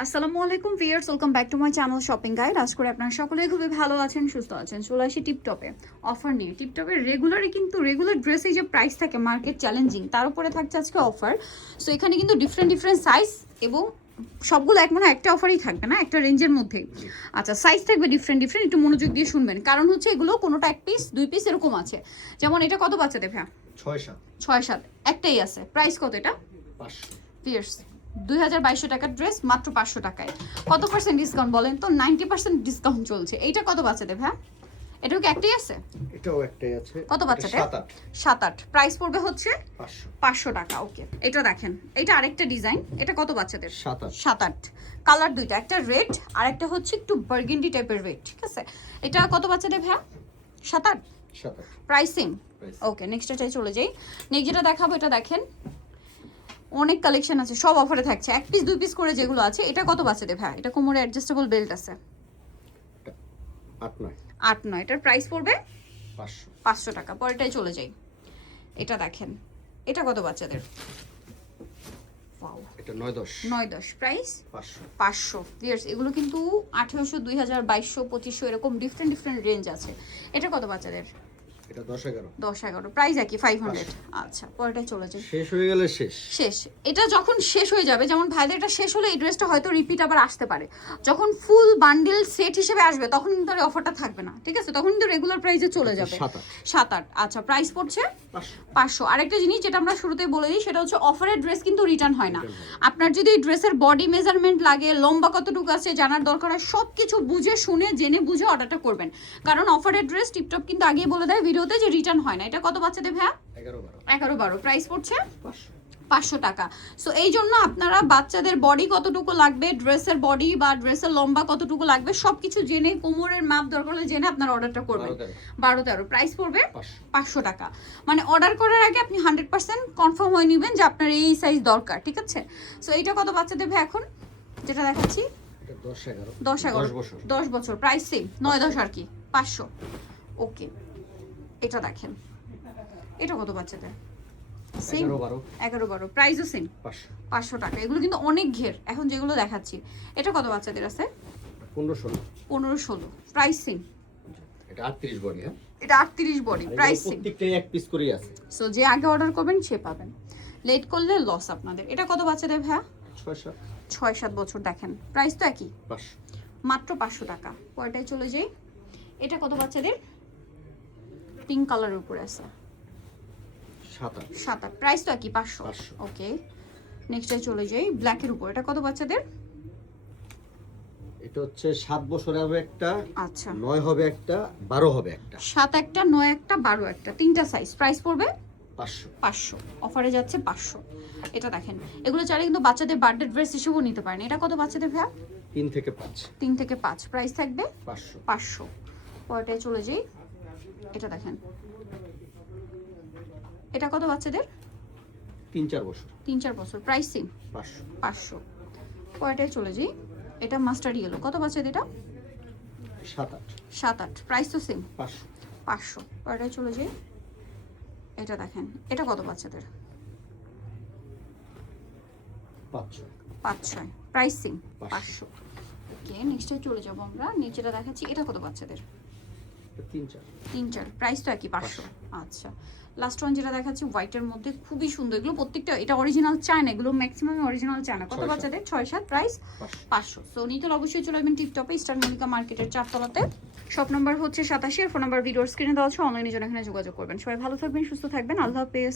আসসালামু আলাইকুম viewers, welcome back to my channel shopping guide. আজ করে আপনারা সকলেই খুবই ভালো আছেন, সুস্থ আছেন। চলে আসি টিপটপে অফার নিয়ে। টিপটপের রেগুলার ড্রেসে যে প্রাইস থাকে মার্কেট চ্যালেঞ্জিং, তার উপরে থাকছে আজকে অফার। সো এখানে কিন্তু ডিফারেন্ট সাইজ এবং সবগুলো এক মনে হয় একটা অফারই থাকবে না, একটা রেঞ্জের মধ্যেই। আচ্ছা, সাইজ থাকবে ডিফারেন্ট, একটু মনোযোগ দিয়ে শুনবেন, কারণ হচ্ছে এগুলো কোনোটা এক পিস দুই পিস এরকম আছে। যেমন এটা কত বাচ্চাদের ভাইয়া? 6-7 একটাই আছে। প্রাইস কত এটা? 500 ভিউয়ার্স 2200 টাকার ড্রেস মাত্র 500 টাকায়। কত পার্সেন্ট ডিসকাউন্ট বলেন তো? 90% ডিসকাউন্ট চলছে। এইটা কত বাচ্চাদের ভাই? এটাও কি একটাই আছে? এটাও একটাই আছে। কত বাচ্চাদের? 7-8 প্রাইস পড়বে হচ্ছে 500 টাকা। ওকে, এটা দেখেন, এটা আরেকটা ডিজাইন। এটা কত বাচ্চাদের? 7-8 কালার দুইটা, একটা রেড আর একটা হচ্ছে একটু বার্গেন্ডি টাইপের রেড। ঠিক আছে, এটা কত বাচ্চাদের ভাই? 7-8 প্রাইসিং। ওকে, নেক্সট এটাই চলে যাই। নেক্সট যেটা দেখাবো এটা দেখেন, অনেক কালেকশন আছে, সব অফারে থাকছে। এক পিস দুই পিস করে যেগুলো আছে। এটা কত বাচ্চাদের ভাই? এটা কোমরে অ্যাডজাস্টেবল বেল্ট আছে। 8-9 এটার প্রাইস পড়বে 500 টাকা। পরেরটাই চলে যাই। এটা দেখেন, এটা কত বাচ্চাদের? ওয়াও, এটা 9-10 প্রাইস 500। ভিউয়ার্স এগুলো কিন্তু 1800, 2000, 2200, 2500 এরকম ডিফারেন্ট রেঞ্জ আছে। এটা কত বাচ্চাদের? এটা 10-11 প্রাইস একই 500। আচ্ছা, পরেরটাই চলে যাই। শেষ হয়ে গেলে শেষ। এটা যখন শেষ হয়ে যাবে, যেমন ভাইদের এটা শেষ হলে এই ড্রেসটা হয়তো রিপিট আবার আসতে পারে। যখন ফুল বান্ডেল সেট হিসেবে আসবে তখন কিন্তু আর অফারটা থাকবে না। ঠিক আছে, তখন কিন্তু রেগুলার প্রাইসে চলে যাবে। 7-8 আচ্ছা, প্রাইস পড়ছে 500। আরেকটা জিনিস যেটা আমরা শুরুতেই বলে দিই, সেটা হচ্ছে অফারের ড্রেস কিন্তু রিটার্ন হয় না। আপনার যদি এই ড্রেসের বডি মেজারমেন্ট লাগে, লম্বা কতটুকু আছে জানার দরকার হয়, সব কিছু বুঝে শুনে জেনে বুঝে অর্ডারটা করবেন, কারণ অফারের ড্রেস টিপটপ কিন্তু আগেই বলে দেয় ভিডিওতে যে রিটার্ন হয় না। এটা কত বাচ্চাদের ভাইয়া? 11-12 প্রাইস পড়ছে 500 টাকা। সো এই জন্য আপনারা বাচ্চাদের বডি কতটুকু লাগবে, ড্রেসের বডি বা ড্রেসের লম্বা কতটুকু লাগবে সবকিছু জেনে, কোমরের মাপ দরকার হলে জেনে আপনারা অর্ডারটা করবেন। 12-13 প্রাইস পড়বে 500 টাকা। মানে অর্ডার করার আগে আপনি 100% কনফার্ম হয়ে নেবেন যে আপনার এই সাইজ দরকার। ঠিক আছে, সো এইটা কত বাচ্চাদের ভাই? এখন যেটা দেখাচ্ছি 10 বছর প্রাইস সেম, 9-10 আর কি 500। ওকে, এটা দেখেন, এটা কত বাচ্চাদের? সেম 11-12 প্রাইসও সেম 500 টাকা। এগুলো কিন্তু অনেক ঘের এখন যেগুলো দেখাচ্ছি। এটা কত বাচ্চাদের আছে? 15-16 প্রাইস সেম। এটা 38 বডি। হ্যাঁ, এটা 38 বডি, প্রাইস সেম। প্রত্যেকটাই এক পিস করেই আছে। সো যে আগে অর্ডার করবেন সে পাবেন, লেট করলে লস আপনাদের। এটা কত বাচ্চাদের ভাই? 6-7 বছর। দেখেন প্রাইস তো একই, মাত্র 500 টাকা। পরেরটাই চলে যাই। এটা কত বাচ্চাদের? পিঙ্ক কালারের উপরে আছে 7-8 প্রাইস তো একই 500। ওকে, নেক্সটে চলে যাই ব্ল্যাকের উপর। এটা কত বাচ্চাদের? এটা হচ্ছে 7 বছর হবে একটা, আচ্ছা 9 হবে একটা, 12 হবে একটা। 7 একটা, 9 একটা, 12 একটা, তিনটা সাইজ। প্রাইস পড়বে 500। অফারে যাচ্ছে 500। এটা দেখেন, এগুলো চাইলে কিন্তু বাচ্চাদের বার্থডে ড্রেস হিসেবেও নিতে পারেন। এটা কত বাচ্চাদের ভাইয়া? 3 থেকে 5 প্রাইস থাকবে 500। পরেরটায় চলে যাই। এটা দেখেন, এটা কত বাচ্চাদের? 3-4 বছর প্রাইস সেম 500। পরেরটায় চলে যাই। এটা মাস্টার্ড ইয়েলো, কত বাচ্চাদের? এটা 7-8 প্রাইস তো সেম 500। পরেরটায় চলে যাই। এটা দেখেন, এটা কত বাচ্চাদের? 5-6 প্রাইস সেম 500। ওকে, নেক্সটে চলে যাব আমরা। নিচেটা দেখাচ্ছি, এটা কত বাচ্চাদের? 3-4 প্রাইস তো একই 500। আচ্ছা, লাস্ট ওয়ান যেটা দেখাচ্ছি হোয়াইটের মধ্যে, খুবই সুন্দর। এগুলো প্রত্যেকটা এটা অরিজিনাল চায়না, এগুলো ম্যাক্সিমাম অরিজিনাল চায়না। কত বাচ্চাদের? 6-7 প্রাইস 500। সো নিতে অবশ্যই চলে আসবেন টিপটপে, স্টার মল্লিকা মার্কেটের 4 তলাতে। শপ নাম্বার হচ্ছে 87, ফোন নাম্বার ভিডিওর স্ক্রিনে দেওয়া আছে। অনলাইনে জন্য এখানে যোগাযোগ করবেন। সবাই ভালো থাকবেন, সুস্থ থাকবেন, আল্লাহ হাফেজ।